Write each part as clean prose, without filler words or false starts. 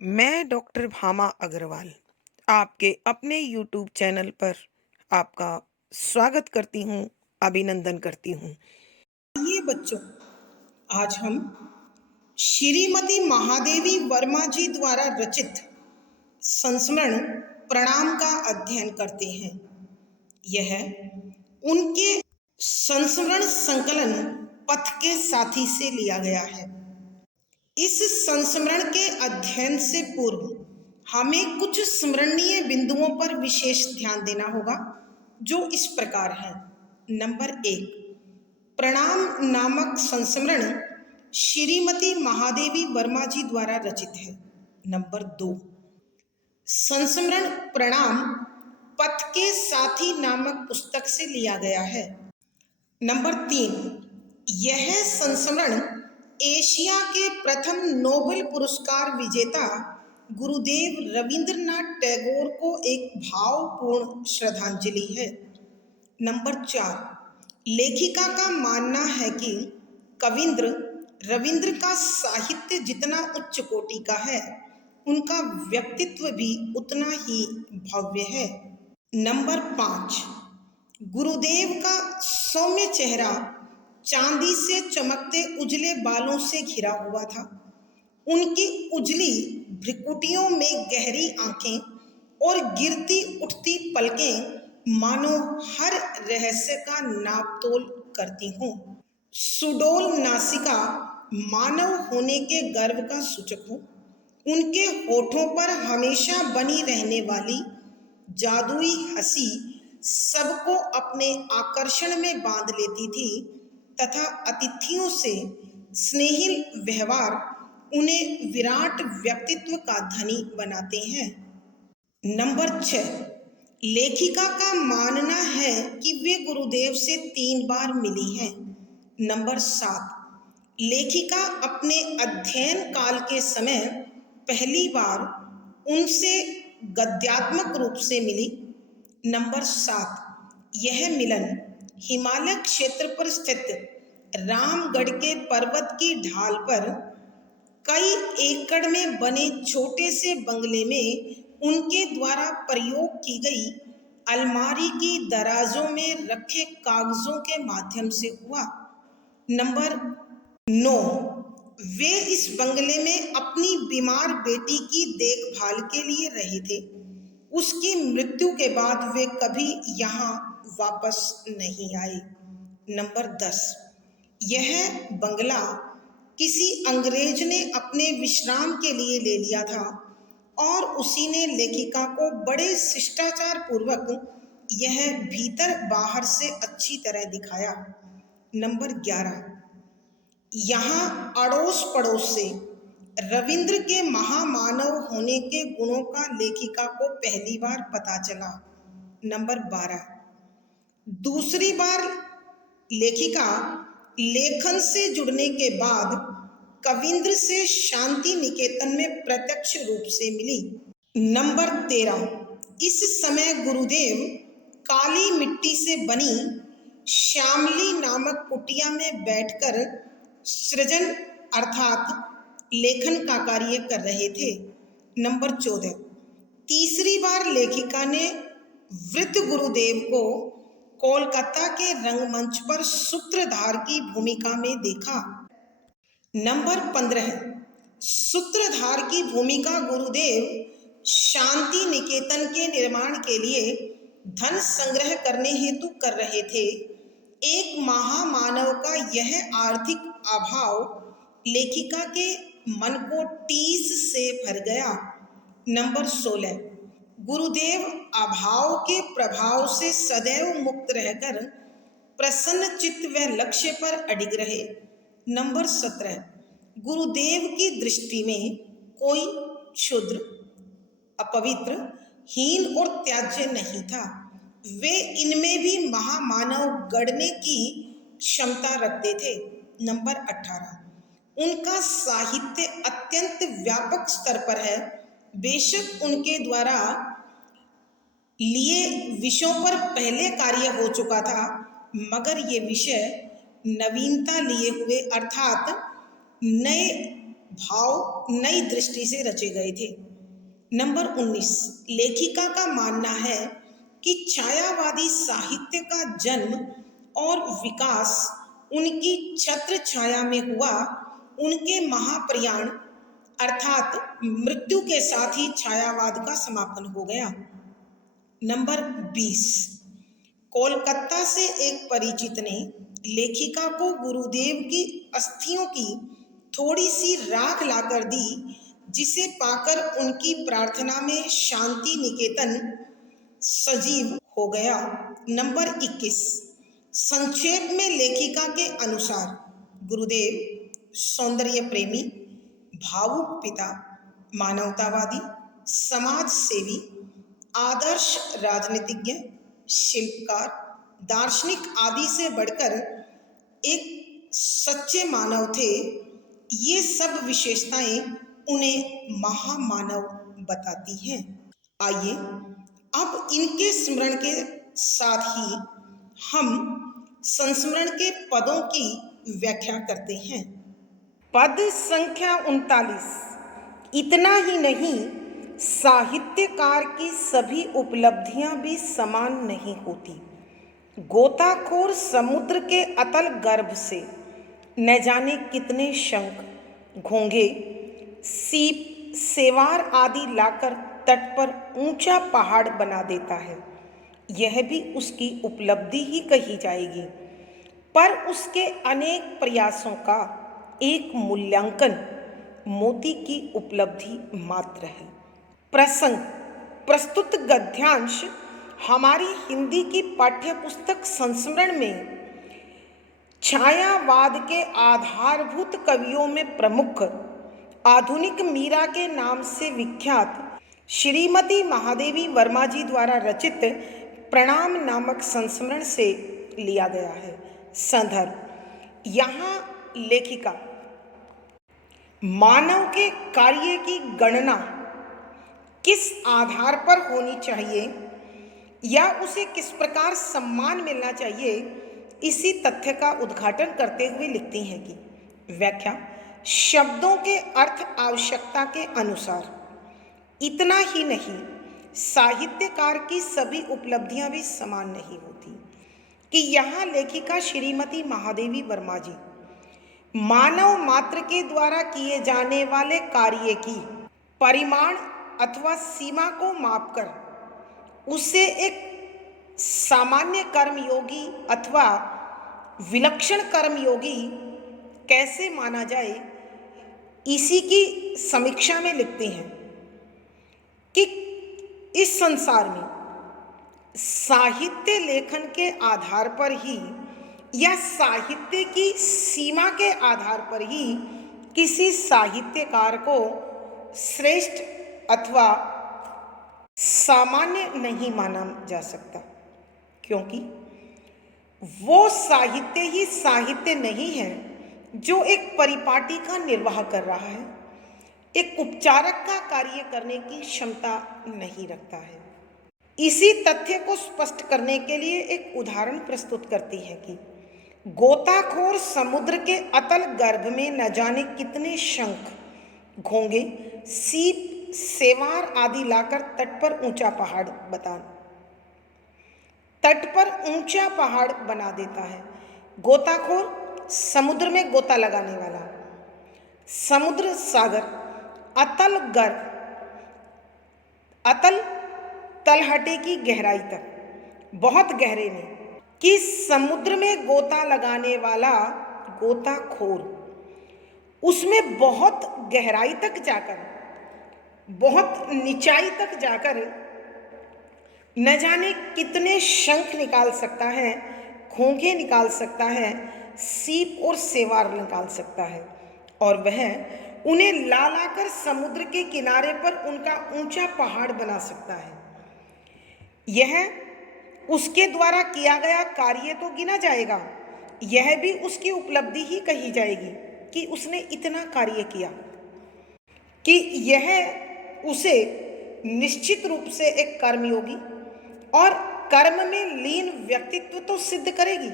मैं डॉक्टर भामा अग्रवाल आपके अपने यूट्यूब चैनल पर आपका स्वागत करती हूँ, अभिनंदन करती हूँ। ये बच्चों, आज हम श्रीमती महादेवी वर्मा जी द्वारा रचित संस्मरण प्रणाम का अध्ययन करते हैं। यह उनके संस्मरण संकलन पथ के साथी से लिया गया है। इस संस्मरण के अध्ययन से पूर्व हमें कुछ स्मरणीय बिंदुओं पर विशेष ध्यान देना होगा, जो इस प्रकार हैं। नंबर 1, प्रणाम नामक संस्मरण श्रीमती महादेवी वर्मा जी द्वारा रचित है। नंबर 2, संस्मरण प्रणाम पथ के साथी नामक पुस्तक से लिया गया है। नंबर 3, यह संस्मरण एशिया के प्रथम नोबेल पुरस्कार विजेता गुरुदेव रविंद्रनाथ टैगोर को एक भावपूर्ण श्रद्धांजलि है। नंबर 4, लेखिका का मानना है कि कविंद्र रविंद्र का साहित्य जितना उच्च कोटि का है, उनका व्यक्तित्व भी उतना ही भव्य है। नंबर 5, गुरुदेव का सौम्य चेहरा चांदी से चमकते उजले बालों से घिरा हुआ था। उनकी उजली भ्रुकुटियों में गहरी आंखें और गिरती उठती पलकें मानो हर रहस्य का नापतोल करती हों। सुडौल नासिका मानव होने के गर्व का सूचक हो। उनके होठों पर हमेशा बनी रहने वाली जादुई हंसी सबको अपने आकर्षण में बांध लेती थी तथा अतिथियों से स्नेहिल व्यवहार उन्हें विराट व्यक्तित्व का धनी बनाते हैं। नंबर 6, लेखिका का मानना है कि वे गुरुदेव से 3 बार मिली हैं। नंबर 7, लेखिका अपने अध्ययन काल के समय पहली बार उनसे गद्यात्मक रूप से मिली। नंबर 7, यह मिलन हिमालय क्षेत्र पर स्थित रामगढ़ के पर्वत की ढाल पर कई एकड़ में बने छोटे से बंगले में उनके द्वारा प्रयोग की गई अलमारी की दराजों में रखे कागजों के माध्यम से हुआ। नंबर 9, वे इस बंगले में अपनी बीमार बेटी की देखभाल के लिए रहे थे। उसकी मृत्यु के बाद वे कभी यहाँ वापस नहीं आए। नंबर 10, यह बंगला किसी अंग्रेज ने अपने विश्राम के लिए ले लिया था और उसी ने लेखिका को बड़े शिष्टाचार पूर्वक यह भीतर बाहर से अच्छी तरह दिखाया। नंबर 11, यहाँ अड़ोस पड़ोस से रविंद्र के महामानव होने के गुणों का लेखिका को पहली बार पता चला। नंबर 12, दूसरी बार लेखिका लेखन से जुड़ने के बाद कविंद्र से शांति निकेतन में प्रत्यक्ष रूप से मिली। नंबर 13, इस समय गुरुदेव काली मिट्टी से बनी श्यामली नामक कुटिया में बैठकर सृजन अर्थात लेखन का कार्य कर रहे थे। नंबर 14, तीसरी बार लेखिका ने वृद्ध गुरुदेव को कोलकाता के रंगमंच पर सूत्रधार की भूमिका में देखा। नंबर 15, सूत्रधार की भूमिका गुरुदेव शांति निकेतन के निर्माण के लिए धन संग्रह करने हेतु कर रहे थे। एक महामानव का यह आर्थिक अभाव लेखिका के मन को टीस से भर गया। नंबर 16, गुरुदेव अभाव के प्रभाव से सदैव मुक्त रहकर प्रसन्न चित्त व लक्ष्य पर अडिग रहे। नंबर 17, गुरुदेव की दृष्टि में कोई क्षुद्र, अपवित्र, हीन और त्याज्य नहीं था। वे इनमें भी महामानव गढ़ने की क्षमता रखते थे। नंबर 18, उनका साहित्य अत्यंत व्यापक स्तर पर है। बेशक उनके द्वारा लिए विषयों पर पहले कार्य हो चुका था, मगर ये विषय नवीनता लिए हुए अर्थात नए भाव नई दृष्टि से रचे गए थे। नंबर 19, लेखिका का मानना है कि छायावादी साहित्य का जन्म और विकास उनकी छत्र छाया में हुआ। उनके महाप्रयाण अर्थात मृत्यु के साथ ही छायावाद का समापन हो गया। नंबर 20, कोलकाता से एक परिचित ने लेखिका को गुरुदेव की अस्थियों की थोड़ी सी राख लाकर दी, जिसे पाकर उनकी प्रार्थना में शांति निकेतन सजीव हो गया। नंबर 21, संक्षेप में लेखिका के अनुसार गुरुदेव सौंदर्य प्रेमी, भावुक पिता, मानवतावादी, समाज सेवी, आदर्श राजनीतिज्ञ, शिल्पकार, दार्शनिक आदि से बढ़कर एक सच्चे मानव थे। ये सब विशेषताएं उन्हें महामानव बताती हैं। आइए अब इनके स्मरण के साथ ही हम संस्मरण के पदों की व्याख्या करते हैं। पद संख्या 39। इतना ही नहीं, साहित्यकार की सभी उपलब्धियां भी समान नहीं होती। गोताखोर समुद्र के अतल गर्भ से न जाने कितने शंख, घोंघे, सीप, सेवार आदि लाकर तट पर ऊंचा पहाड़ बना देता है। यह भी उसकी उपलब्धि ही कही जाएगी, पर उसके अनेक प्रयासों का एक मूल्यांकन मोती की उपलब्धि मात्र है। प्रसंग प्रस्तुत गद्यांश हमारी हिंदी की पाठ्यपुस्तक संस्मरण में छायावाद के आधारभूत कवियों में प्रमुख आधुनिक मीरा के नाम से विख्यात श्रीमती महादेवी वर्मा जी द्वारा रचित प्रणाम नामक संस्मरण से लिया गया है। संदर्भ, यहाँ लेखिका मानव के कार्य की गणना किस आधार पर होनी चाहिए या उसे किस प्रकार सम्मान मिलना चाहिए, इसी तथ्य का उद्घाटन करते हुए लिखती हैं कि व्याख्या शब्दों के अर्थ आवश्यकता के अनुसार। इतना ही नहीं, साहित्यकार की सभी उपलब्धियां भी समान नहीं होती। कि यहाँ लेखिका श्रीमती महादेवी वर्मा जी मानव मात्र के द्वारा किए जाने वाले कार्य की परिमाण अथवा सीमा को मापकर उसे एक सामान्य कर्मयोगी अथवा विलक्षण कर्मयोगी कैसे माना जाए, इसी की समीक्षा में लिखते हैं कि इस संसार में साहित्य लेखन के आधार पर ही या साहित्य की सीमा के आधार पर ही किसी साहित्यकार को श्रेष्ठ अथवा सामान्य नहीं माना जा सकता, क्योंकि वो साहित्य ही साहित्य नहीं है जो एक परिपाटी का निर्वाह कर रहा है, एक उपचारक का कार्य करने की क्षमता नहीं रखता है। इसी तथ्य को स्पष्ट करने के लिए एक उदाहरण प्रस्तुत करती है कि गोताखोर समुद्र के अतल गर्भ में न जाने कितने शंख, घोंघे, सीप, सेवार आदि लाकर तट पर ऊंचा पहाड़ बना देता है। गोताखोर समुद्र में गोता लगाने वाला, समुद्र सागर, अतल गर्भ, अतल तलहटे की गहराई तक, बहुत गहरे में, कि समुद्र में गोता लगाने वाला गोताखोर उसमें बहुत गहराई तक जाकर, बहुत निचाई तक जाकर न जाने कितने शंख निकाल सकता है, घोंघे निकाल सकता है, सीप और सेवार निकाल सकता है, और वह उन्हें ला लाकर समुद्र के किनारे पर उनका ऊंचा पहाड़ बना सकता है। यह उसके द्वारा किया गया कार्य तो गिना जाएगा, यह भी उसकी उपलब्धि ही कही जाएगी कि उसने इतना कार्य किया, कि यह उसे निश्चित रूप से एक कर्मयोगी और कर्म में लीन व्यक्तित्व तो सिद्ध करेगी,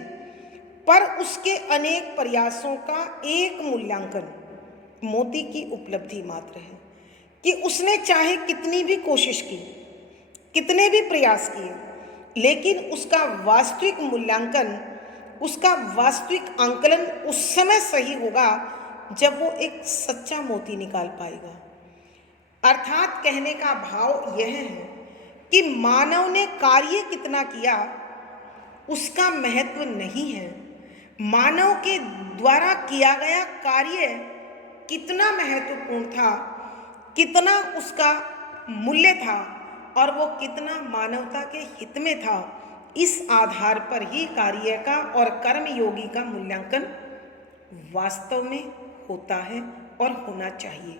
पर उसके अनेक प्रयासों का एक मूल्यांकन मोती की उपलब्धि मात्र है कि उसने चाहे कितनी भी कोशिश की, कितने भी प्रयास किए, लेकिन उसका वास्तविक मूल्यांकन, उसका वास्तविक आंकलन उस समय सही होगा जब वो एक सच्चा मोती निकाल पाएगा। अर्थात कहने का भाव यह है कि मानव ने कार्य कितना किया उसका महत्व नहीं है, मानव के द्वारा किया गया कार्य कितना महत्वपूर्ण था, कितना उसका मूल्य था और वो कितना मानवता के हित में था, इस आधार पर ही कार्य का और कर्मयोगी का मूल्यांकन वास्तव में होता है और होना चाहिए।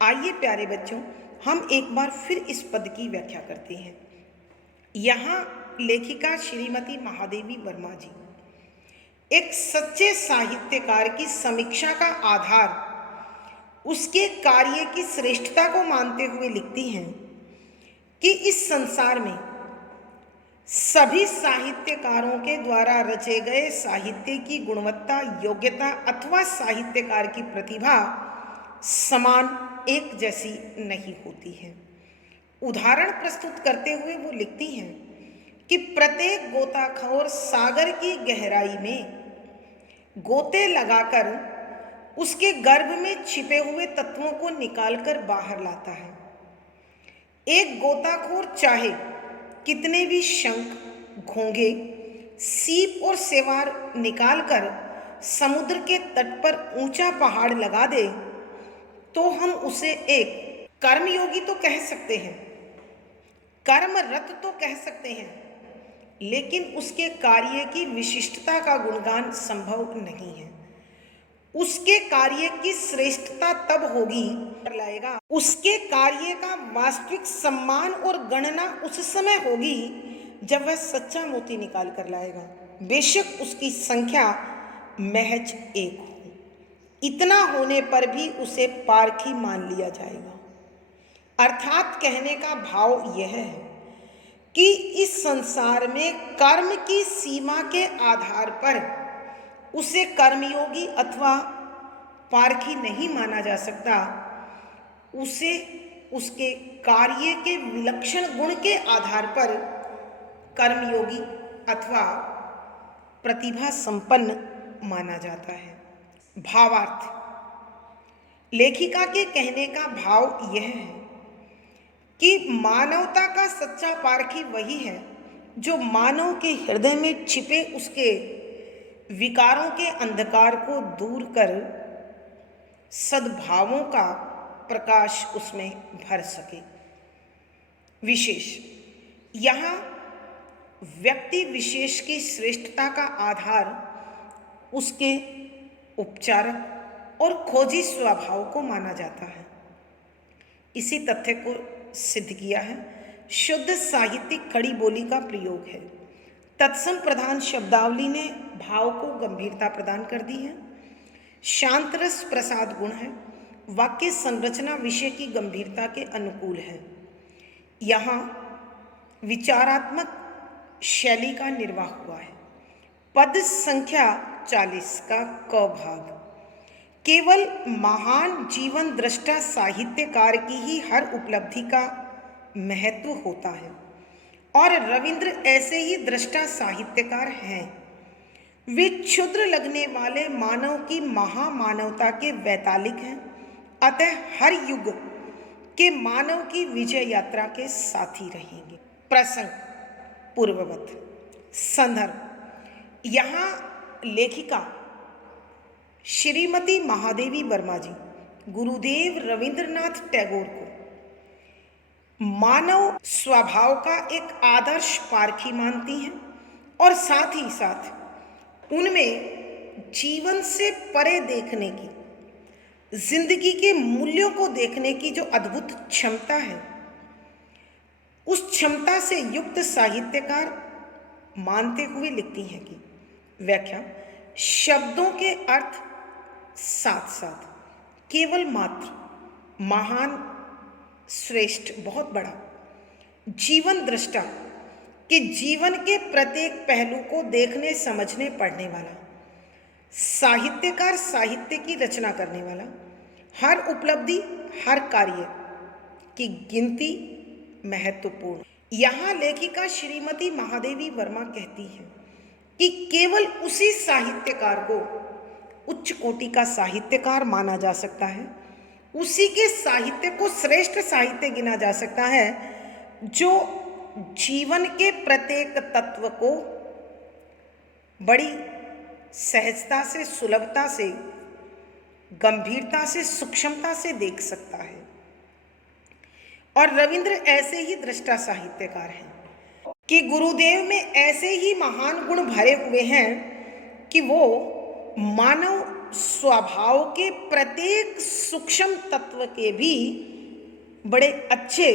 आइए प्यारे बच्चों, हम एक बार फिर इस पद की व्याख्या करते हैं। यहाँ लेखिका श्रीमती महादेवी वर्मा जी एक सच्चे साहित्यकार की समीक्षा का आधार उसके कार्य की श्रेष्ठता को मानते हुए लिखती हैं कि इस संसार में सभी साहित्यकारों के द्वारा रचे गए साहित्य की गुणवत्ता, योग्यता अथवा साहित्यकार की प्रतिभा समान एक जैसी नहीं होती है। उदाहरण प्रस्तुत करते हुए वो लिखती हैं कि प्रत्येक गोताखोर सागर की गहराई में गोते लगाकर उसके गर्भ में छिपे हुए तत्वों को निकालकर बाहर लाता है। एक गोताखोर चाहे कितने भी शंख, घोंघे, सीप और सेवार निकालकर समुद्र के तट पर ऊंचा पहाड़ लगा दे तो हम उसे एक कर्मयोगी तो कह सकते हैं, कर्मरत तो कह सकते हैं, लेकिन उसके कार्य की विशिष्टता का गुणगान संभव नहीं है। उसके कार्य की श्रेष्ठता तब होगी लाएगा, उसके कार्य का वास्तविक सम्मान और गणना उस समय होगी जब वह सच्चा मोती निकाल कर लाएगा, बेशक उसकी संख्या महज एक हो। इतना होने पर भी उसे पारखी मान लिया जाएगा। अर्थात कहने का भाव यह है कि इस संसार में कर्म की सीमा के आधार पर उसे कर्मयोगी अथवा पारखी नहीं माना जा सकता। उसे उसके कार्य के विलक्षण गुण के आधार पर कर्मयोगी अथवा प्रतिभा संपन्न माना जाता है। भावार्थ, लेखिका के कहने का भाव यह है कि मानवता का सच्चा पारखी वही है जो मानव के हृदय में छिपे उसके विकारों के अंधकार को दूर कर सद्भावों का प्रकाश उसमें भर सके। विशेष, यहाँ व्यक्ति विशेष की श्रेष्ठता का आधार उसके उपचारक और खोजी स्वभाव को माना जाता है। इसी तथ्य को सिद्ध किया है शुद्ध साहित्यिक खड़ी बोली का प्रयोग है। तत्सम प्रधान शब्दावली ने भाव को गंभीरता प्रदान कर दी है। शांत रस प्रसाद गुण है। वाक्य संरचना विषय की गंभीरता के अनुकूल है। यहाँ विचारात्मक शैली का निर्वाह हुआ है। पद संख्या 40 का क भाग केवल महान जीवन दृष्टा साहित्यकार की ही हर उपलब्धि का महत्व होता है और रविंद्र ऐसे ही दृष्टा साहित्यकार हैं। वे क्षुद्र लगने वाले मानव की महामानवता के वैतालिक हैं, अतः हर युग के मानव की विजय यात्रा के साथी रहेंगे। प्रसंग पूर्ववत। संदर्भ, यहाँ लेखिका श्रीमती महादेवी वर्मा जी गुरुदेव रविंद्रनाथ टैगोर को मानव स्वभाव का एक आदर्श पारखी मानती हैं और साथ ही साथ उनमें जीवन से परे देखने की, जिंदगी के मूल्यों को देखने की जो अद्भुत क्षमता है, उस क्षमता से युक्त साहित्यकार मानते हुए लिखती हैं कि व्याख्या, शब्दों के अर्थ साथ साथ केवल मात्र महान, श्रेष्ठ, बहुत बड़ा जीवन दृष्टा कि जीवन के प्रत्येक पहलू को देखने, समझने, पढ़ने वाला साहित्यकार, साहित्य की रचना करने वाला हर उपलब्धि, हर कार्य की गिनती महत्वपूर्ण। यहाँ लेखिका श्रीमती महादेवी वर्मा कहती हैं कि केवल उसी साहित्यकार को उच्च कोटि का साहित्यकार माना जा सकता है, उसी के साहित्य को श्रेष्ठ साहित्य गिना जा सकता है जो जीवन के प्रत्येक तत्व को बड़ी सहजता से, सुलभता से, गंभीरता से, सूक्ष्मता से देख सकता है। और रविंद्र ऐसे ही दृष्टा साहित्यकार हैं कि गुरुदेव में ऐसे ही महान गुण भरे हुए हैं कि वो मानव स्वभाव के प्रत्येक सूक्ष्म तत्व के भी बड़े अच्छे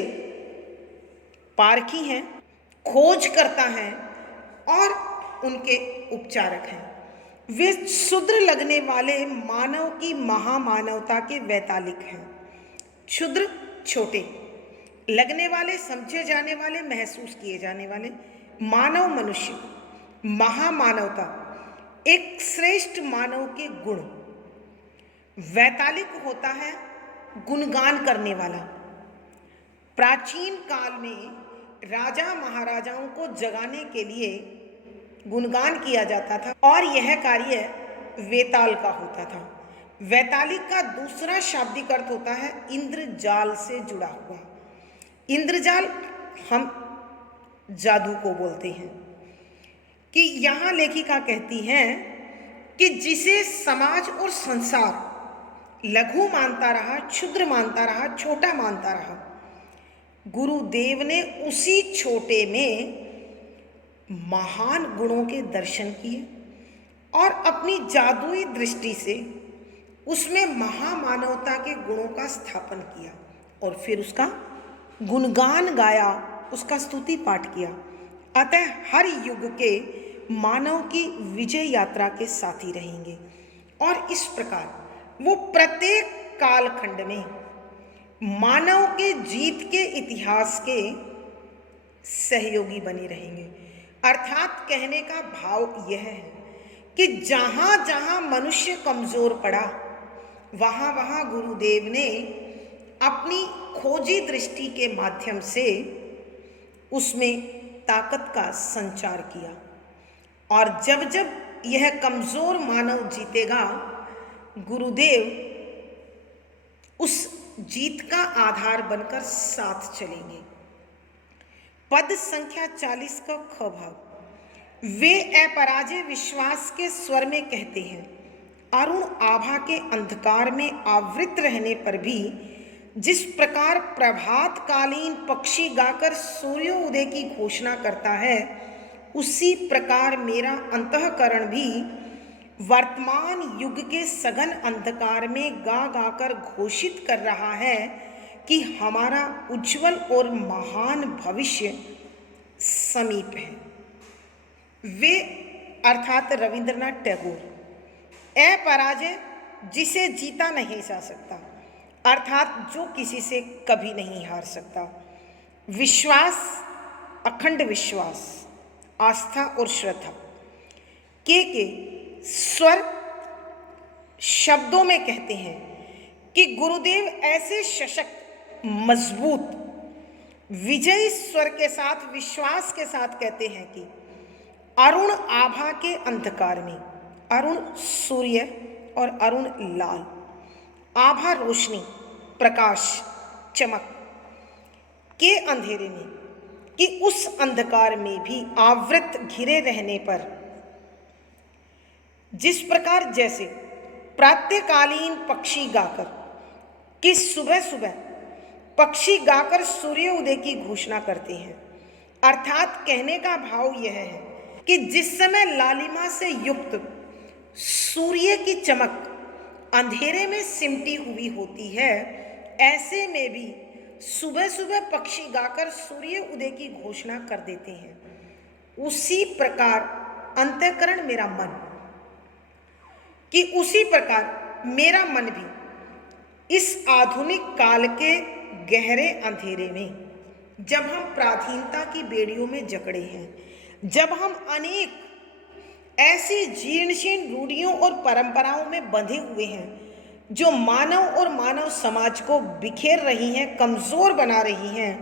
पारखी हैं, खोज करता है और उनके उपचारक हैं। वे क्षुद्र लगने वाले मानव की महामानवता के वैतालिक हैं। क्षुद्र, छोटे लगने वाले, समझे जाने वाले, महसूस किए जाने वाले मानव, मनुष्य, महामानवता, एक श्रेष्ठ मानव के गुण। वैतालिक होता है गुणगान करने वाला। प्राचीन काल में राजा महाराजाओं को जगाने के लिए गुणगान किया जाता था और यह कार्य वेताल का होता था। वैतालिक का दूसरा शाब्दिक अर्थ होता है इंद्रजाल से जुड़ा हुआ। इंद्रजाल हम जादू को बोलते हैं। कि यहाँ लेखिका कहती हैं कि जिसे समाज और संसार लघु मानता रहा, क्षुद्र मानता रहा, छोटा मानता रहा, गुरुदेव ने उसी छोटे में महान गुणों के दर्शन किए और अपनी जादुई दृष्टि से उसमें महामानवता के गुणों का स्थापन किया और फिर उसका गुणगान गाया, उसका स्तुति पाठ किया। अतः हर युग के मानव की विजय यात्रा के साथी रहेंगे और इस प्रकार वो प्रत्येक कालखंड में मानव के जीत के इतिहास के सहयोगी बने रहेंगे। अर्थात कहने का भाव यह है कि जहाँ जहाँ मनुष्य कमजोर पड़ा, वहाँ वहाँ गुरुदेव ने अपनी खोजी दृष्टि के माध्यम से उसमें ताकत का संचार किया और जब जब यह कमजोर मानव जीतेगा, गुरुदेव उस जीत का आधार बनकर साथ चलेंगे। पद संख्या 40 का ख भाग। वे अपराजय विश्वास के स्वर में कहते हैं, अरुण आभा के अंधकार में आवृत रहने पर भी जिस प्रकार प्रभातकालीन पक्षी गाकर सूर्योदय की घोषणा करता है, उसी प्रकार मेरा अंतःकरण भी वर्तमान युग के सघन अंधकार में गा गाकर घोषित कर रहा है कि हमारा उज्जवल और महान भविष्य समीप है। वे अर्थात रविंद्रनाथ टैगोर, अपराजय जिसे जीता नहीं जा सकता, अर्थात जो किसी से कभी नहीं हार सकता, विश्वास, अखंड विश्वास, आस्था और श्रद्धा के स्वर शब्दों में कहते हैं कि गुरुदेव ऐसे सशक्त, मजबूत, विजयी स्वर के साथ, विश्वास के साथ कहते हैं कि अरुण आभा के अंधकार में, अरुण सूर्य और अरुण लाल, आभा रोशनी, प्रकाश, चमक के अंधेरे में, कि उस अंधकार में भी आवृत घिरे रहने पर जिस प्रकार जैसे प्रातःकालीन पक्षी गाकर, कि सुबह सुबह पक्षी गाकर सूर्योदय की घोषणा करते हैं, अर्थात कहने का भाव यह है कि जिस समय लालिमा से युक्त सूर्य की चमक अंधेरे में सिमटी हुई होती है, ऐसे में भी सुबह सुबह पक्षी गाकर सूर्य उदय की घोषणा कर देते हैं। उसी प्रकार अंतःकरण मेरा मन, कि उसी प्रकार मेरा मन भी इस आधुनिक काल के गहरे अंधेरे में, जब हम पराधीनता की बेड़ियों में जकड़े हैं, जब हम अनेक ऐसी जीर्ण शीर्ण रूढ़ियों और परंपराओं में बंधे हुए हैं जो मानव और मानव समाज को बिखेर रही हैं, कमज़ोर बना रही हैं,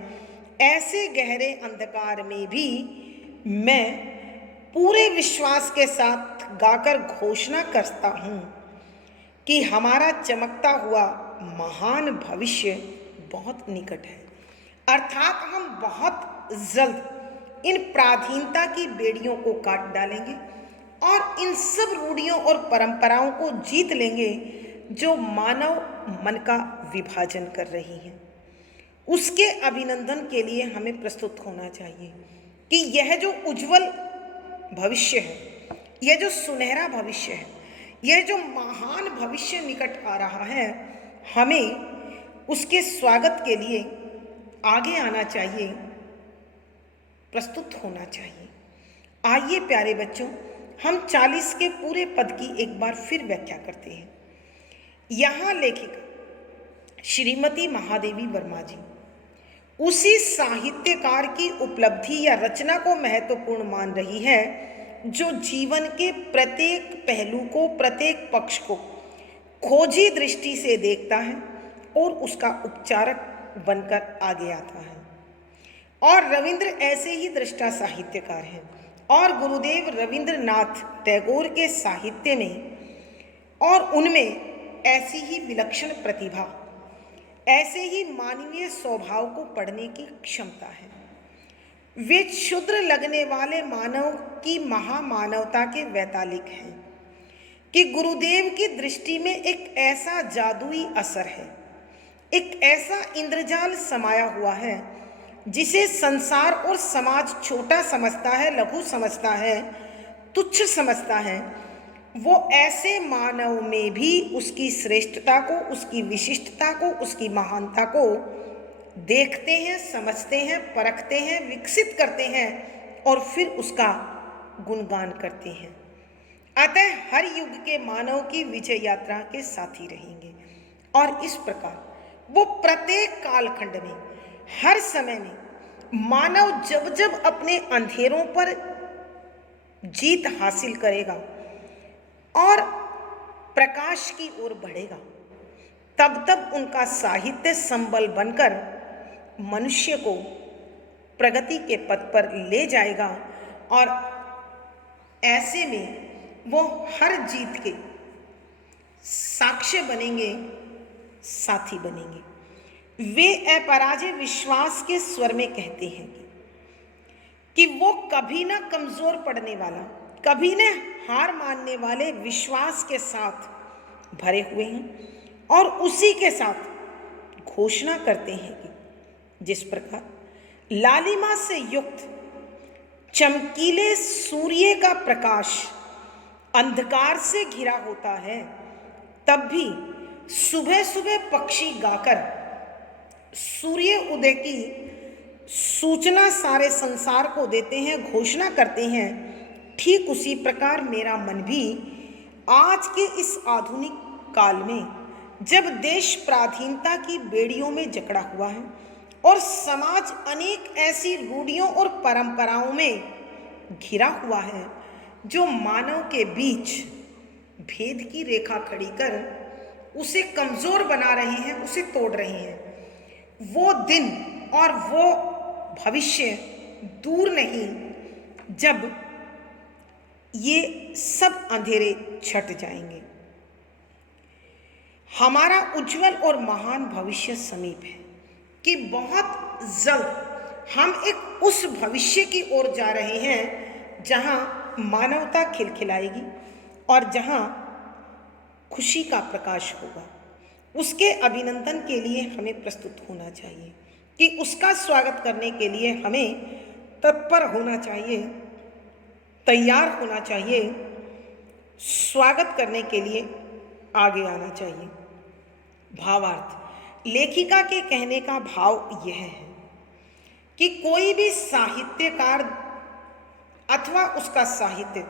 ऐसे गहरे अंधकार में भी मैं पूरे विश्वास के साथ गाकर घोषणा करता हूँ कि हमारा चमकता हुआ महान भविष्य बहुत निकट है। अर्थात हम बहुत जल्द इन पराधीनता की बेड़ियों को काट डालेंगे और इन सब रूढ़ियों और परंपराओं को जीत लेंगे जो मानव मन का विभाजन कर रही हैं। उसके अभिनंदन के लिए हमें प्रस्तुत होना चाहिए कि यह जो उज्जवल भविष्य है, यह जो सुनहरा भविष्य है, यह जो महान भविष्य निकट आ रहा है, हमें उसके स्वागत के लिए आगे आना चाहिए, प्रस्तुत होना चाहिए। आइए प्यारे बच्चों, हम 40 के पूरे पद की एक बार फिर व्याख्या करते हैं। यहाँ लेखिका श्रीमती महादेवी वर्मा जी उसी साहित्यकार की उपलब्धि या रचना को महत्वपूर्ण मान रही है जो जीवन के प्रत्येक पहलू को, प्रत्येक पक्ष को खोजी दृष्टि से देखता है और उसका उपचारक बनकर आगे आता है। और रविंद्र ऐसे ही दृष्टा साहित्यकार हैं और गुरुदेव रविंद्रनाथ टैगोर के साहित्य में और उनमें ऐसी ही विलक्षण प्रतिभा, ऐसे ही मानवीय स्वभाव को पढ़ने की क्षमता है। वे क्षुद्र लगने वाले मानव की महामानवता के वैतालिक हैं कि गुरुदेव की दृष्टि में एक ऐसा जादुई असर है, एक ऐसा इंद्रजाल समाया हुआ है जिसे संसार और समाज छोटा समझता है, लघु समझता है, तुच्छ समझता है। वो ऐसे मानव में भी उसकी श्रेष्ठता को, उसकी विशिष्टता को, उसकी महानता को देखते हैं, समझते हैं, परखते हैं, विकसित करते हैं और फिर उसका गुणगान करते हैं। अतः हर युग के मानव की विजय यात्रा के साथी रहेंगे और इस प्रकार वो प्रत्येक कालखंड में, हर समय में मानव जब जब अपने अंधेरों पर जीत हासिल करेगा और प्रकाश की ओर बढ़ेगा, तब तब उनका साहित्य संबल बनकर मनुष्य को प्रगति के पथ पर ले जाएगा और ऐसे में वो हर जीत के साक्ष्य बनेंगे, साथी बनेंगे। वे अपराजय विश्वास के स्वर में कहते हैं कि वो कभी ना कमज़ोर पड़ने वाला, कभी न हार मानने वाले विश्वास के साथ भरे हुए हैं और उसी के साथ घोषणा करते हैं कि जिस प्रकार लालिमा से युक्त चमकीले सूर्य का प्रकाश अंधकार से घिरा होता है, तब भी सुबह सुबह पक्षी गाकर सूर्य उदय की सूचना सारे संसार को देते हैं, घोषणा करते हैं। ठीक उसी प्रकार मेरा मन भी आज के इस आधुनिक काल में, जब देश पराधीनता की बेड़ियों में जकड़ा हुआ है और समाज अनेक ऐसी रूढ़ियों और परंपराओं में घिरा हुआ है जो मानव के बीच भेद की रेखा खड़ी कर उसे कमज़ोर बना रही हैं, उसे तोड़ रही हैं, वो दिन और वो भविष्य दूर नहीं जब ये सब अंधेरे छट जाएंगे। हमारा उज्जवल और महान भविष्य समीप है कि बहुत जल्द हम एक उस भविष्य की ओर जा रहे हैं जहां मानवता खिलखिलाएगी और जहां खुशी का प्रकाश होगा। उसके अभिनंदन के लिए हमें प्रस्तुत होना चाहिए कि उसका स्वागत करने के लिए हमें तत्पर होना चाहिए, तैयार होना चाहिए, स्वागत करने के लिए आगे आना चाहिए। भावार्थ, लेखिका के कहने का भाव यह है कि कोई भी साहित्यकार अथवा उसका साहित्य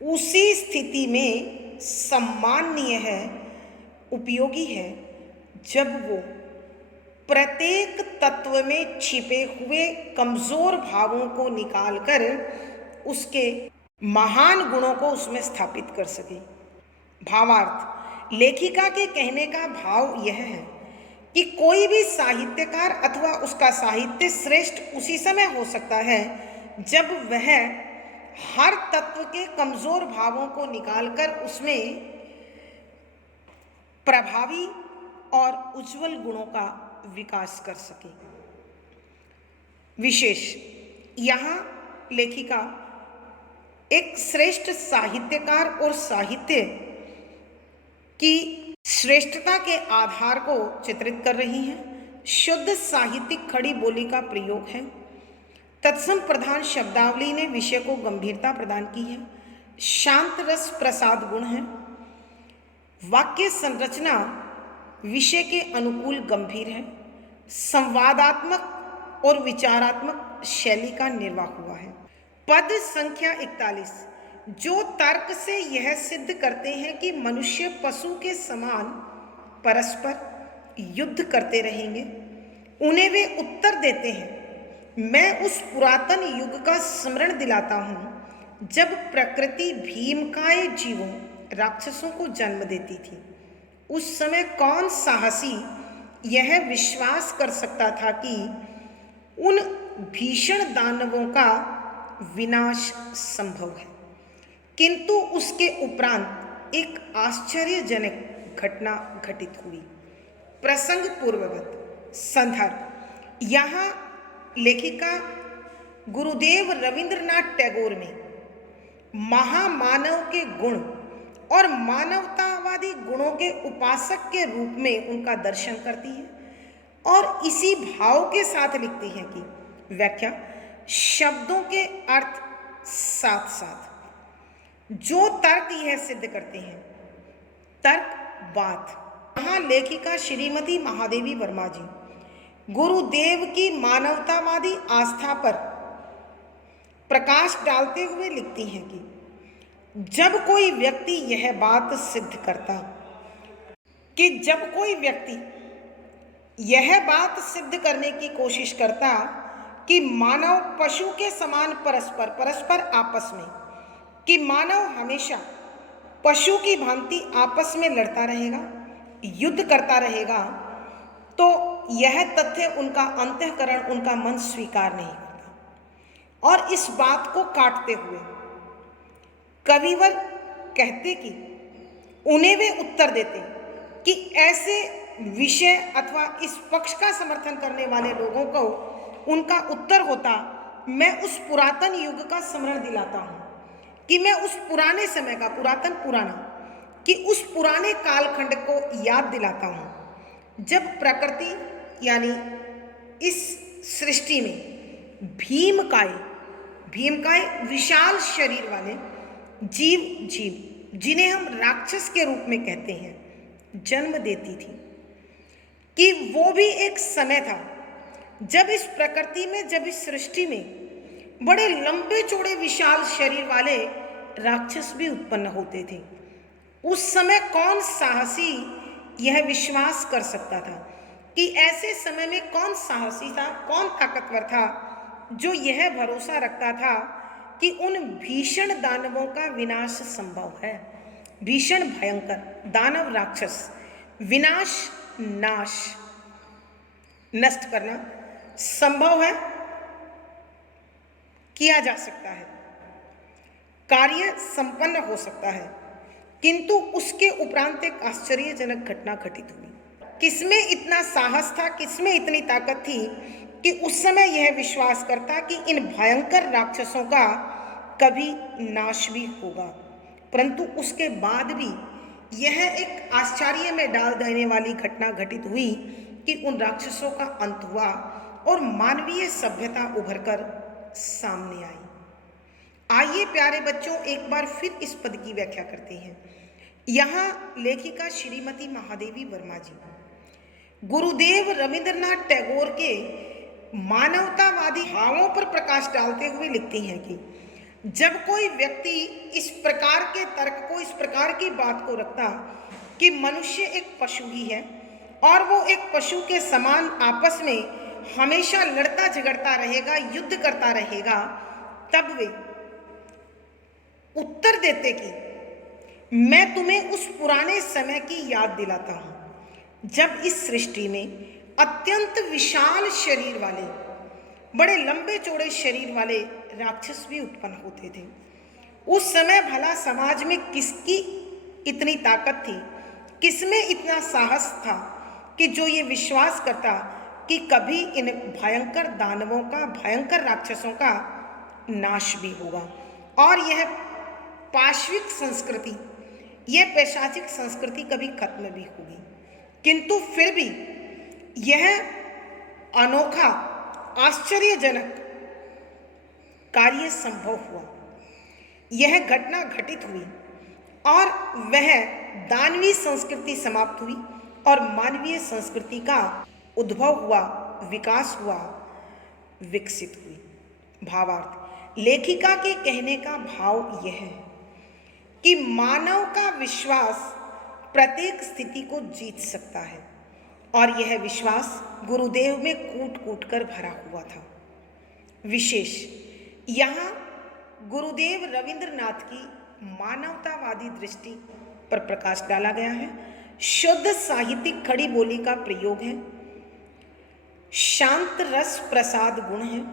उसी स्थिति में सम्माननीय है, उपयोगी है, जब वो प्रत्येक तत्व में छिपे हुए कमज़ोर भावों को निकालकर उसके महान गुणों को उसमें स्थापित कर सके। भावार्थ, लेखिका के कहने का भाव यह है कि कोई भी साहित्यकार अथवा उसका साहित्य श्रेष्ठ उसी समय हो सकता है जब वह हर तत्व के कमजोर भावों को निकालकर उसमें प्रभावी और उज्जवल गुणों का विकास कर सके। विशेष यहाँ लेखिका एक श्रेष्ठ साहित्यकार और साहित्य की श्रेष्ठता के आधार को चित्रित कर रही हैं। शुद्ध साहित्यिक खड़ी बोली का प्रयोग है। तत्सम प्रधान शब्दावली ने विषय को गंभीरता प्रदान की है। शांत रस प्रसाद गुण है। वाक्य संरचना विषय के अनुकूल गंभीर है। संवादात्मक और विचारात्मक शैली का निर्वाह हुआ है। पद संख्या 41 जो तर्क से यह सिद्ध करते हैं कि मनुष्य पशु के समान परस्पर युद्ध करते रहेंगे, उन्हें वे उत्तर देते हैं। मैं उस पुरातन युग का स्मरण दिलाता हूँ जब प्रकृति भीमकाय जीवों राक्षसों को जन्म देती थी। उस समय कौन साहसी यह विश्वास कर सकता था कि उन भीषण दानवों का विनाश संभव है। किंतु उसके उपरांत एक आश्चर्यजनक घटना घटित हुई। प्रसंग पूर्ववत। संदर्भ यहाँ लेखिका गुरुदेव रविंद्रनाथ टैगोर में महामानव के गुण और मानवतावादी गुणों के उपासक के रूप में उनका दर्शन करती है और इसी भाव के साथ लिखती है कि व्याख्या शब्दों के अर्थ साथ साथ जो तर्क यह सिद्ध करते हैं। तर्क बात। यहाँ लेखिका श्रीमती महादेवी वर्मा जी गुरुदेव की मानवतावादी आस्था पर प्रकाश डालते हुए लिखती हैं कि जब कोई व्यक्ति यह बात सिद्ध करता यह बात सिद्ध करने की कोशिश करता कि मानव पशु के समान परस्पर आपस में, कि मानव हमेशा पशु की भांति आपस में लड़ता रहेगा, युद्ध करता रहेगा, तो यह तथ्य उनका अंतःकरण, उनका मन स्वीकार नहीं करता। और इस बात को काटते हुए कविवर कहते कि उन्हें वे उत्तर देते कि ऐसे विषय अथवा इस पक्ष का समर्थन करने वाले लोगों को उनका उत्तर होता, मैं उस पुरातन युग का स्मरण दिलाता हूँ, कि मैं उस पुराने समय का, पुराना, कि उस पुराने कालखंड को याद दिलाता हूँ जब प्रकृति यानी इस सृष्टि में भीमकाय विशाल शरीर वाले जीव जिन्हें हम राक्षस के रूप में कहते हैं जन्म देती थी, कि वो भी एक समय था जब इस प्रकृति में, जब इस सृष्टि में बड़े लंबे चौड़े विशाल शरीर वाले राक्षस भी उत्पन्न होते थे। उस समय कौन साहसी यह विश्वास कर सकता था कि ऐसे समय में कौन साहसी था, कौन ताकतवर था जो यह भरोसा रखता था कि उन भीषण दानवों का विनाश संभव है। भीषण भयंकर दानव राक्षस, विनाश नाश, नष्ट करना संभव है, किया जा सकता है, कार्य संपन्न हो सकता है। किंतु उसके उपरांत एक आश्चर्यजनक घटना घटित हुई। किसमें इतना साहस था, किसमें इतनी ताकत थी कि उस समय यह विश्वास करता कि इन भयंकर राक्षसों का कभी नाश भी होगा। परंतु उसके बाद भी यह एक आश्चर्य में डाल देने वाली घटना घटित हुई कि उन राक्षसों का अंत हुआ और मानवीय सभ्यता उभरकर सामने आई। आइए प्यारे बच्चों, एक बार फिर इस पद की व्याख्या करते हैं। यहाँ लेखिका श्रीमती महादेवी वर्मा जी गुरुदेव रविंद्रनाथ टैगोर के मानवतावादी भावों पर प्रकाश डालते हुए लिखती हैं कि जब कोई व्यक्ति इस प्रकार के तर्क को, इस प्रकार की बात को रखता कि मनुष्य एक पशु ही है और वो एक पशु के समान आपस में हमेशा लड़ता झगड़ता रहेगा, युद्ध करता रहेगा, तब वे उत्तर देते कि मैं तुम्हें उस पुराने समय की याद दिलाता हूँ जब इस सृष्टि में अत्यंत विशाल शरीर वाले, बड़े लंबे चौड़े शरीर वाले राक्षस भी उत्पन्न होते थे। उस समय भला समाज में किसकी इतनी ताकत थी, किसमें इतना साहस था कि जो ये विश्वास करता कि कभी इन भयंकर दानवों का, भयंकर राक्षसों का नाश भी होगा और यह पाशविक संस्कृति, यह पैशाचिक संस्कृति कभी खत्म भी होगी। किंतु फिर भी यह अनोखा, आश्चर्यजनक कार्य संभव हुआ। यह घटना घटित हुई और वह दानवीय संस्कृति समाप्त हुई और मानवीय संस्कृति का उद्भव हुआ, विकास हुआ, विकसित हुई। भावार्थ, लेखिका के कहने का भाव यह है कि मानव का विश्वास प्रत्येक स्थिति को जीत सकता है और यह विश्वास गुरुदेव में कूट कूट कर भरा हुआ था। विशेष यहाँ गुरुदेव रविंद्रनाथ की मानवतावादी दृष्टि पर प्रकाश डाला गया है। शुद्ध साहित्यिक खड़ी बोली का प्रयोग है, शांत रस प्रसाद गुण है।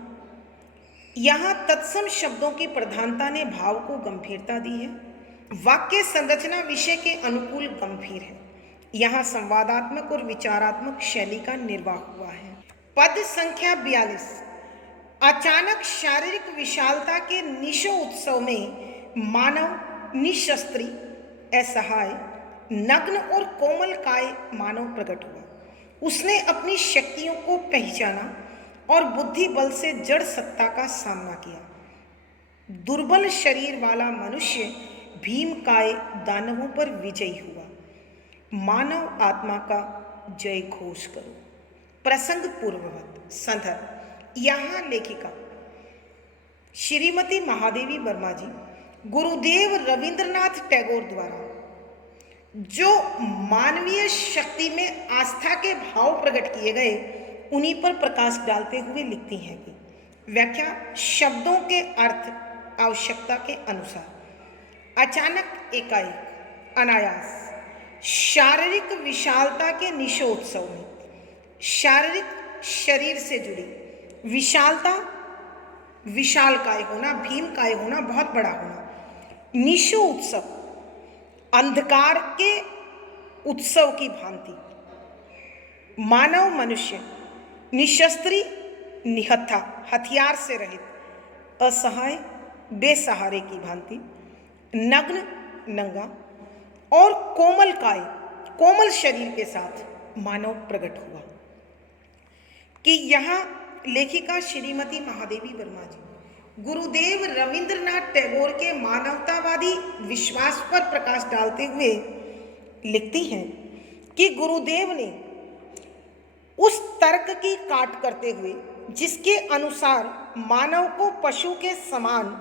यहाँ तत्सम शब्दों की प्रधानता ने भाव को गंभीरता दी है। वाक्य संरचना विषय के अनुकूल गंभीर है। यहाँ संवादात्मक और विचारात्मक शैली का निर्वाह हुआ है। पद संख्या 42। अचानक शारीरिक विशालता के निशो उत्सव में मानव निशस्त्री, असहाय, नग्न और कोमल काय मानव प्रकट हुआ। उसने अपनी शक्तियों को पहचाना और बुद्धि बल से जड़ सत्ता का सामना किया। दुर्बल शरीर वाला मनुष्य भीम काय दानवों पर विजयी हुआ। मानव आत्मा का जय घोष करो। प्रसंग पूर्ववत। संदर्भ, यहाँ लेखिका श्रीमती महादेवी वर्मा जी गुरुदेव रविंद्रनाथ टैगोर द्वारा जो मानवीय शक्ति में आस्था के भाव प्रकट किए गए, उन्हीं पर प्रकाश डालते हुए लिखती हैं कि व्याख्या शब्दों के अर्थ आवश्यकता के अनुसार। अचानक, एकाएक, अनायास, शारीरिक विशालता के निशोत्सव में, शारीरिक शरीर से जुड़ी विशालता, विशाल काय होना, भीम काय होना, बहुत बड़ा होना। निशो उत्सव, अंधकार के उत्सव की भांति। मानव मनुष्य निशस्त्री, निहत्था, हथियार से रहित, असहाय, बेसहारे की भांति, नग्न, नंगा और कोमल काय, कोमल शरीर के साथ मानव प्रकट हुआ। कि यहाँ लेखिका श्रीमती महादेवी वर्मा जी गुरुदेव रविंद्रनाथ टैगोर के मानवतावादी विश्वास पर प्रकाश डालते हुए लिखती हैं कि गुरुदेव ने उस तर्क की काट करते हुए जिसके अनुसार मानव को पशु के समान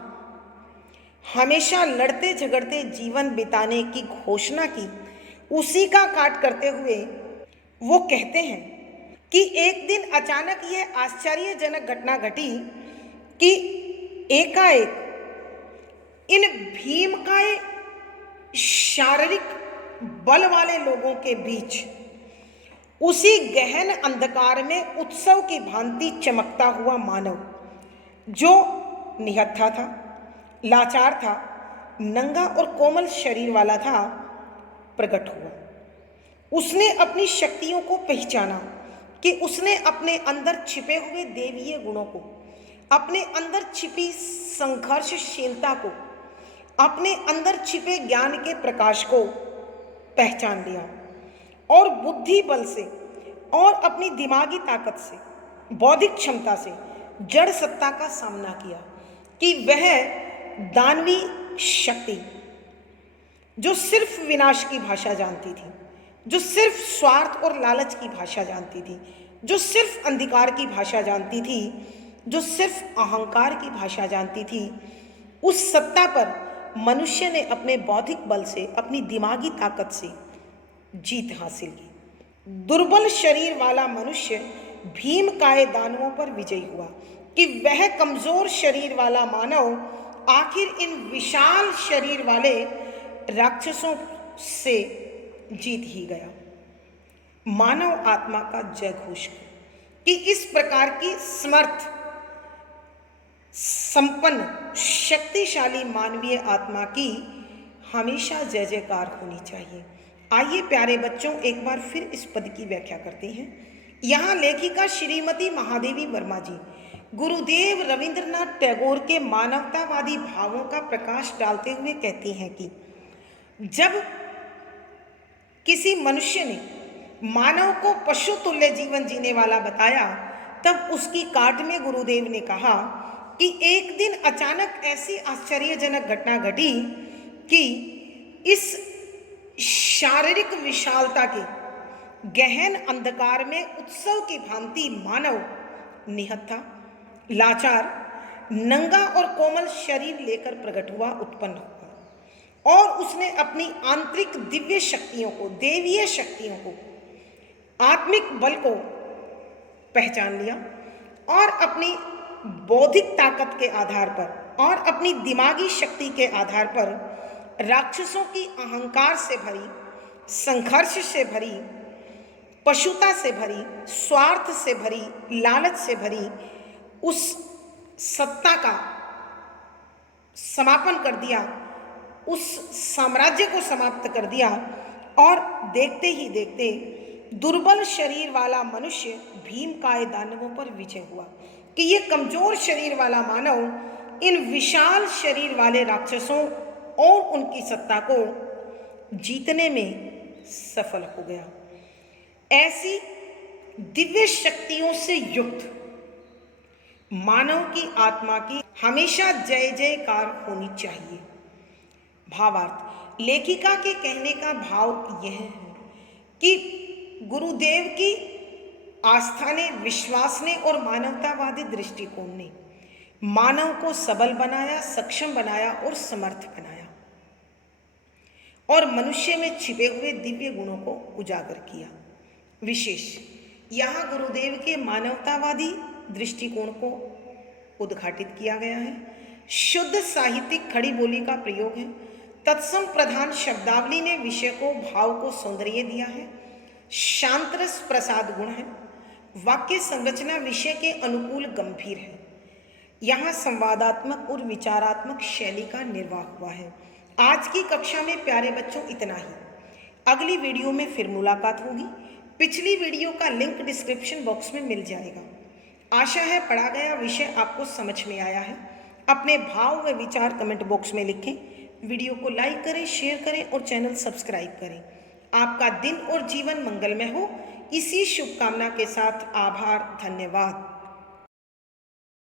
हमेशा लड़ते झगड़ते जीवन बिताने की घोषणा की, उसी का काट करते हुए वो कहते हैं कि एक दिन अचानक यह आश्चर्यजनक घटना घटी कि एकाएक इन भीमकाय शारीरिक बल वाले लोगों के बीच उसी गहन अंधकार में उत्सव की भांति चमकता हुआ मानव, जो निहत्था था, लाचार था, नंगा और कोमल शरीर वाला था, प्रकट हुआ। उसने अपनी शक्तियों को पहचाना कि उसने अपने अंदर छिपे हुए देवीय गुणों को, अपने अंदर छिपी संघर्षशीलता को, अपने अंदर छिपे ज्ञान के प्रकाश को पहचान लिया और बुद्धि बल से और अपनी दिमागी ताकत से, बौद्धिक क्षमता से जड़ सत्ता का सामना किया कि वह दानवी शक्ति जो सिर्फ विनाश की भाषा जानती थी, जो सिर्फ स्वार्थ और लालच की भाषा जानती थी, जो सिर्फ अंधकार की भाषा जानती थी, जो सिर्फ अहंकार की भाषा जानती थी, उस सत्ता पर मनुष्य ने अपने बौद्धिक बल से, अपनी दिमागी ताकत से जीत हासिल की। दुर्बल शरीर वाला मनुष्य भीम काय दानवों पर विजयी हुआ कि वह कमजोर शरीर वाला मानव आखिर इन विशाल शरीर वाले राक्षसों से जीत ही गया। मानव आत्मा का जय घोष कि इस प्रकार की समर्थ संपन्न शक्तिशाली मानवीय आत्मा की हमेशा जय जयकार होनी चाहिए। आइए प्यारे बच्चों, एक बार फिर इस पद की व्याख्या करते हैं। यहाँ लेखिका श्रीमती महादेवी वर्मा जी गुरुदेव रविंद्रनाथ टैगोर के मानवतावादी भावों का प्रकाश डालते हुए कहती हैं कि जब किसी मनुष्य ने मानव को पशु तुल्य जीवन जीने वाला बताया, तब उसकी काट में गुरुदेव ने कहा कि एक दिन अचानक ऐसी आश्चर्यजनक घटना घटी कि इस शारीरिक विशालता के गहन अंधकार में उत्सव की भांति मानव निहत्था, लाचार, नंगा और कोमल शरीर लेकर प्रकट हुआ, उत्पन्न हुआ और उसने अपनी आंतरिक दिव्य शक्तियों को, देवीय शक्तियों को, आत्मिक बल को पहचान लिया और अपनी बौद्धिक ताकत के आधार पर और अपनी दिमागी शक्ति के आधार पर राक्षसों की अहंकार से भरी, संघर्ष से भरी, पशुता से भरी, स्वार्थ से भरी, लालच से भरी उस सत्ता का समापन कर दिया, उस साम्राज्य को समाप्त कर दिया और देखते ही देखते दुर्बल शरीर वाला मनुष्य भीमकाय दानवों पर विजय हुआ कि ये कमजोर शरीर वाला मानव इन विशाल शरीर वाले राक्षसों और उनकी सत्ता को जीतने में सफल हो गया। ऐसी दिव्य शक्तियों से युक्त मानव की आत्मा की हमेशा जय जयकार होनी चाहिए। भावार्थ, लेखिका के कहने का भाव यह है कि गुरुदेव की आस्था ने, विश्वास ने और मानवतावादी दृष्टिकोण ने मानव को सबल बनाया, सक्षम बनाया और समर्थ बनाया और मनुष्य में छिपे हुए दिव्य गुणों को उजागर किया। विशेष यहाँ गुरुदेव के मानवतावादी दृष्टिकोण को उद्घाटित किया गया है। शुद्ध साहित्यिक खड़ी बोली का प्रयोग है। तत्सम प्रधान शब्दावली ने विषय को, भाव को सौंदर्य दिया है। शांत रस प्रसाद गुण है। वाक्य संरचना विषय के अनुकूल गंभीर है। यहाँ संवादात्मक और विचारात्मक शैली का निर्वाह हुआ है। आज की कक्षा में प्यारे बच्चों इतना ही। अगली वीडियो में फिर मुलाकात होगी। पिछली वीडियो का लिंक डिस्क्रिप्शन बॉक्स में मिल जाएगा। आशा है पढ़ा गया विषय आपको समझ में आया है। अपने भाव व विचार कमेंट बॉक्स में लिखें। वीडियो को लाइक करें, शेयर करें और चैनल सब्सक्राइब करें। आपका दिन और जीवन मंगलमय हो, इसी शुभकामना के साथ आभार, धन्यवाद।